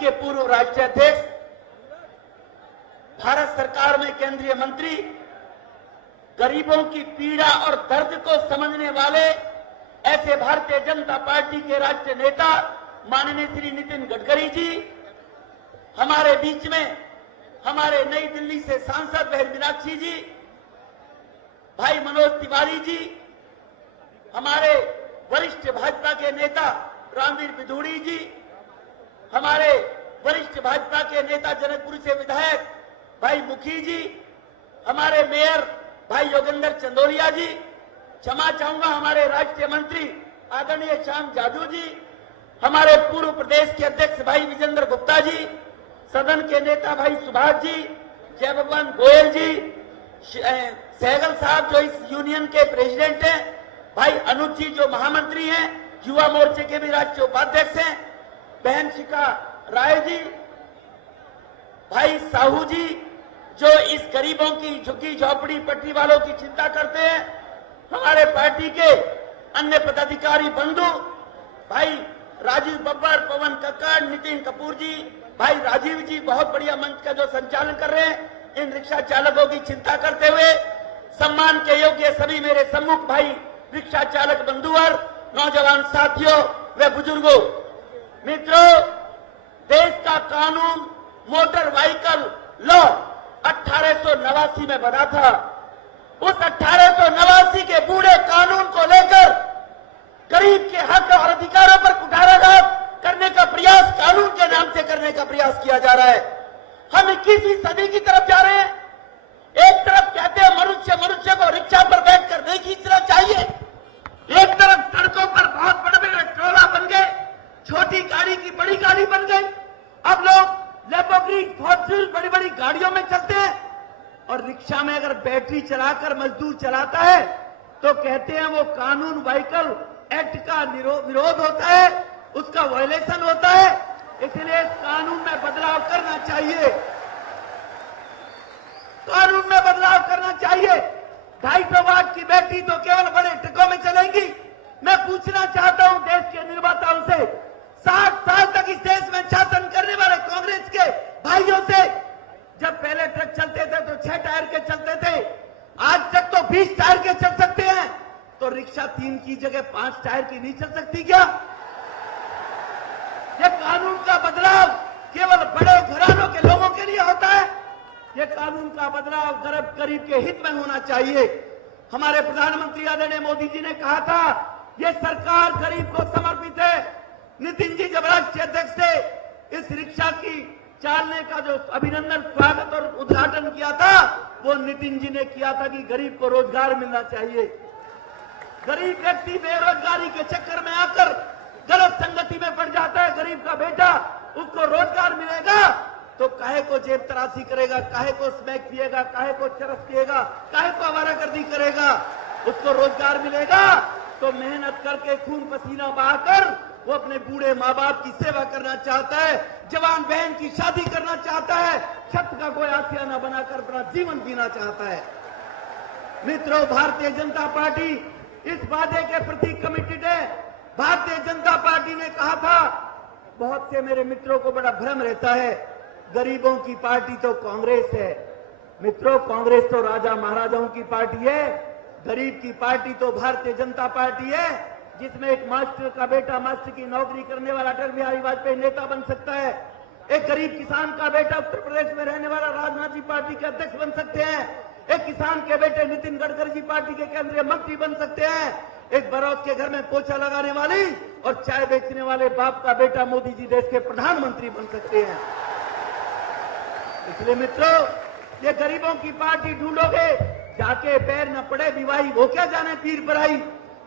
के पूर्व राष्ट्रीय अध्यक्ष, भारत सरकार में केंद्रीय मंत्री, गरीबों की पीड़ा और दर्द को समझने वाले ऐसे भारतीय जनता पार्टी के राष्ट्रीय नेता माननीय श्री नितिन गडकरी जी हमारे बीच में, हमारे नई दिल्ली से सांसद बहन मीनाक्षी जी, भाई मनोज तिवारी जी, हमारे वरिष्ठ भाजपा के नेता रामवीर बिधूड़ी जी, हमारे वरिष्ठ भाजपा के नेता जनकपुरी से विधायक भाई मुखी जी, हमारे मेयर भाई योगेंद्र चंदोलिया जी, क्षमा चाहूंगा हमारे राष्ट्रीय मंत्री आदरणीय श्याम जाजू जी, हमारे पूर्व प्रदेश के अध्यक्ष भाई विजेंद्र गुप्ता जी, सदन के नेता भाई सुभाष जी, जय भगवान गोयल जी, सहगल साहब जो इस यूनियन के प्रेसिडेंट हैं, भाई अनुज जी जो महामंत्री हैं, युवा मोर्चे के भी राष्ट्रीय उपाध्यक्ष हैं, बहन शिखा राय जी, भाई साहू जी जो इस गरीबों की झुग्गी झोपड़ी पट्टी वालों की चिंता करते हैं, हमारे पार्टी के अन्य पदाधिकारी बंधु भाई राजीव बब्बर, पवन कक्कड़, नितिन कपूर जी, भाई राजीव जी बहुत बढ़िया मंच का जो संचालन कर रहे हैं, इन रिक्शा चालकों की चिंता करते हुए सम्मान के योग्य सभी मेरे सम्मुख भाई रिक्शा चालक बंधु और नौजवान साथियों व बुजुर्गों, मित्रों, देश का कानून मोटर व्हीकल लॉ 1889 में बना था। उस 1889 के बूढ़े कानून को लेकर गरीब के हक और अधिकारों पर कुठाराघात करने का प्रयास कानून के नाम से करने का प्रयास किया जा रहा है। हम 21वीं सदी की तरफ जा रहे हैं। एक तरफ कहते हैं मनुष्य को रिक्शा पर बैठकर नहीं खींचना चाहिए, एक तरफ सड़कों पर बहुत बड़े बड़े ट्रोला बन गए, छोटी गाड़ी की बड़ी गाड़ी बन गई। अब लोग लैम्बोर्गिनी, फॉर्च्यूनर बड़ी बड़ी गाड़ियों में चलते हैं और रिक्शा में अगर बैटरी चलाकर मजदूर चलाता है तो कहते हैं वो कानून व्हीकल एक्ट का विरोध होता है, उसका वायलेशन होता है, इसलिए इस कानून में बदलाव करना चाहिए। कानून में बदलाव करना चाहिए। 250 वाट की बैटरी तो केवल बड़े ट्रकों में चलेंगी। मैं पूछना चाहता हूं देश के निर्माताओं से, 60 साल तक इस देश में शासन करने वाले कांग्रेस के भाइयों से, जब पहले ट्रक चलते थे तो 6 टायर के चलते थे, आज तक तो 20 टायर के चल सकते हैं, तो रिक्शा 3 की जगह 5 टायर की नहीं चल सकती क्या? ये कानून का बदलाव केवल बड़े घरानों के लोगों के लिए होता है। ये कानून का बदलाव गरीब के हित में होना चाहिए। हमारे प्रधानमंत्री आदरणीय मोदी जी ने कहा था ये सरकार गरीब को समर्पित है। नितिन जी जब राष्ट्रीय अध्यक्ष थे, इस रिक्शा की चालने का जो अभिनंदन, स्वागत और उद्घाटन किया था वो नितिन जी ने किया था कि गरीब को रोजगार मिलना चाहिए। गरीब व्यक्ति बेरोजगारी के चक्कर में आकर गलत संगति में पड़ जाता है। गरीब का बेटा, उसको रोजगार मिलेगा तो काहे को जेब तराशी करेगा, काहे को स्मैक पिएगा, काहे को चरस पिएगा, काहे को आवारागर्दी करेगा। उसको रोजगार मिलेगा तो मेहनत करके खून पसीना बहाकर वो अपने बूढ़े माँ बाप की सेवा करना चाहता है, जवान बहन की शादी करना चाहता है, छत का कोई आशियाना बनाकर अपना जीवन जीना चाहता है। मित्रों, भारतीय जनता पार्टी इस वादे के प्रति कमिटेड है। भारतीय जनता पार्टी ने कहा था, बहुत से मेरे मित्रों को बड़ा भ्रम रहता है, गरीबों की पार्टी तो कांग्रेस है। मित्रों, कांग्रेस तो राजा महाराजाओं की पार्टी है, गरीब की पार्टी तो भारतीय जनता पार्टी है, जिसमें एक मास्टर का बेटा मास्टर की नौकरी करने वाला अटल बिहारी वाजपेयी नेता बन सकता है, एक गरीब किसान का बेटा उत्तर प्रदेश में रहने वाला राजनाथ जी पार्टी के अध्यक्ष बन सकते हैं, एक किसान के बेटे नितिन गडकरी जी पार्टी के केंद्रीय मंत्री बन सकते हैं, एक बरौत के घर में पोछा लगाने वाली और चाय बेचने वाले बाप का बेटा मोदी जी देश के प्रधानमंत्री बन सकते हैं। इसलिए मित्रों, ये गरीबों की पार्टी ढूंढोगे, जाके पैर न पड़े विवाही वो क्या जाने पीर पराई।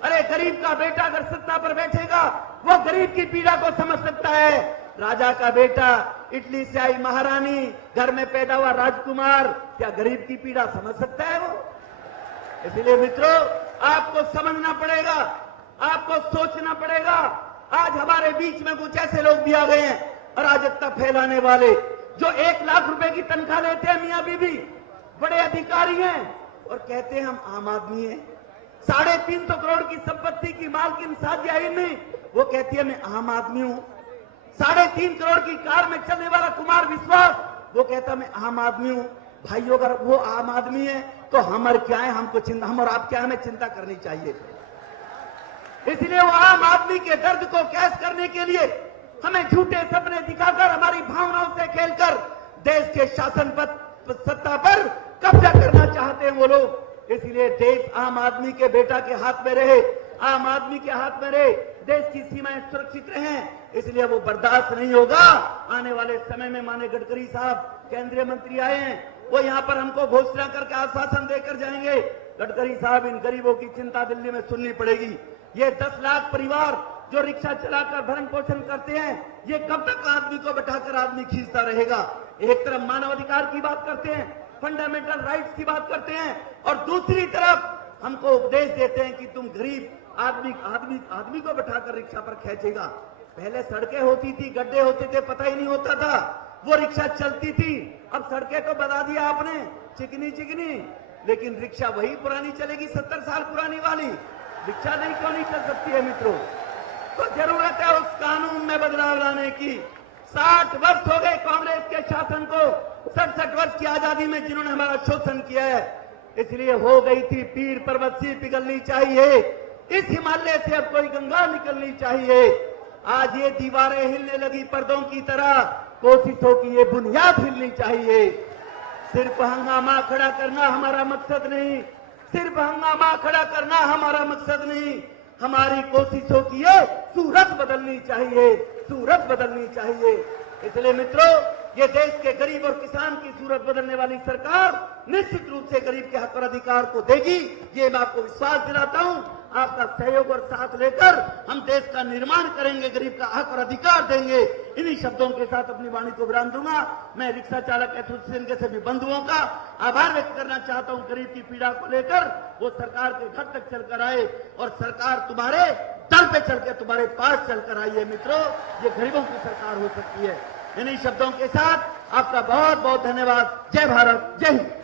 अरे गरीब का बेटा अगर सत्ता पर बैठेगा वो गरीब की पीड़ा को समझ सकता है। राजा का बेटा, इटली से आई महारानी, घर में पैदा हुआ राजकुमार, क्या गरीब की पीड़ा समझ सकता है वो? इसलिए मित्रों, आपको समझना पड़ेगा, आपको सोचना पड़ेगा। आज हमारे बीच में कुछ ऐसे लोग भी आ गए हैं अराजकता फैलाने वाले, जो 1 लाख रुपए की तनख्वाह लेते हैं, मियां बीबी, बड़े अधिकारी हैं और कहते हैं हम आम आदमी हैं। 350 करोड़ की संपत्ति की मालकिन सादिया इल्मी, वो कहती है मैं आम आदमी हूं। 3.5 करोड़ की कार में चलने वाला कुमार विश्वास, वो कहता मैं आम आदमी हूं। भाइयों, अगर वो आम आदमी है तो हम और क्या है, हमको चिंता, हम और आप क्या, हमें चिंता करनी चाहिए। इसलिए वो आम आदमी के दर्द को कैश करने के लिए हमें झूठे सपने दिखाकर, हमारी भावनाओं से खेलकर देश के शासन पद सत्ता पर कब्जा करना चाहते हैं वो लोग। इसलिए देश आम आदमी के बेटा के हाथ में रहे, आम आदमी के हाथ में रहे, देश की सीमाएं सुरक्षित रहें, इसलिए वो बर्दाश्त नहीं होगा। आने वाले समय में माननीय गडकरी साहब केंद्रीय मंत्री आए हैं, वो यहां पर हमको घोषणा करके आश्वासन देकर जाएंगे। गडकरी साहब, इन गरीबों की चिंता दिल्ली में सुननी पड़ेगी। ये 10 लाख परिवार जो रिक्शा चलाकर भरण पोषण करते हैं, ये कब तक आदमी को बैठाकर आदमी खींचता रहेगा। एक तरफ मानवाधिकार की बात करते हैं, फंडामेंटल राइट्स की बात करते हैं, और दूसरी तरफ हमको उपदेश देते हैं कि तुम गरीब आदमी को बैठाकर रिक्शा पर खींचेगा। पहले सड़कें होती थी, गड्ढे होते थे, पता ही नहीं होता था, वो रिक्शा चलती थी। अब सड़कें तो बता दिया आपने, चिकनी चिकनी, लेकिन रिक्शा वही पुरानी चलेगी, 70 साल पुरानी वाली रिक्शा नहीं, क्यों नहीं चल सकती है मित्रों। तो जरूरत है उस कानून में बदलाव लाने की। 60 वर्ष हो गए कांग्रेस के शासन को, 67 वर्ष की आजादी में जिन्होंने हमारा शोषण किया है। इसलिए हो गई थी पीर पर्वत सी पिघलनी चाहिए, इस हिमालय से अब कोई गंगा निकलनी चाहिए। आज ये दीवारें हिलने लगी पर्दों की तरह, कोशिशों की ये बुनियाद हिलनी चाहिए। सिर्फ हंगामा खड़ा करना हमारा मकसद नहीं, सिर्फ हंगामा खड़ा करना हमारा मकसद नहीं, हमारी कोशिशों की ये सूरत बदलनी चाहिए, सूरत बदलनी चाहिए। इसलिए मित्रों, ये देश के गरीब और किसान की सूरत बदलने वाली सरकार निश्चित रूप से गरीब के हक और अधिकार को देगी, ये मैं आपको विश्वास दिलाता हूं। आपका सहयोग और साथ लेकर हम देश का निर्माण करेंगे, गरीब का हक और अधिकार देंगे। इन्हीं शब्दों के साथ अपनी वाणी को विराम दूंगा। मैं रिक्शा चालक एसोसिएशन के सभी बंधुओं का आभार व्यक्त करना चाहता हूं। गरीब की पीड़ा को लेकर वो सरकार के घर तक चलकर आए, और सरकार तुम्हारे दल पे चल के तुम्हारे पास चलकर आई है। मित्रों, ये गरीबों की सरकार हो सकती है। इन्हीं शब्दों के साथ आपका बहुत बहुत धन्यवाद। जय भारत, जय हिंद।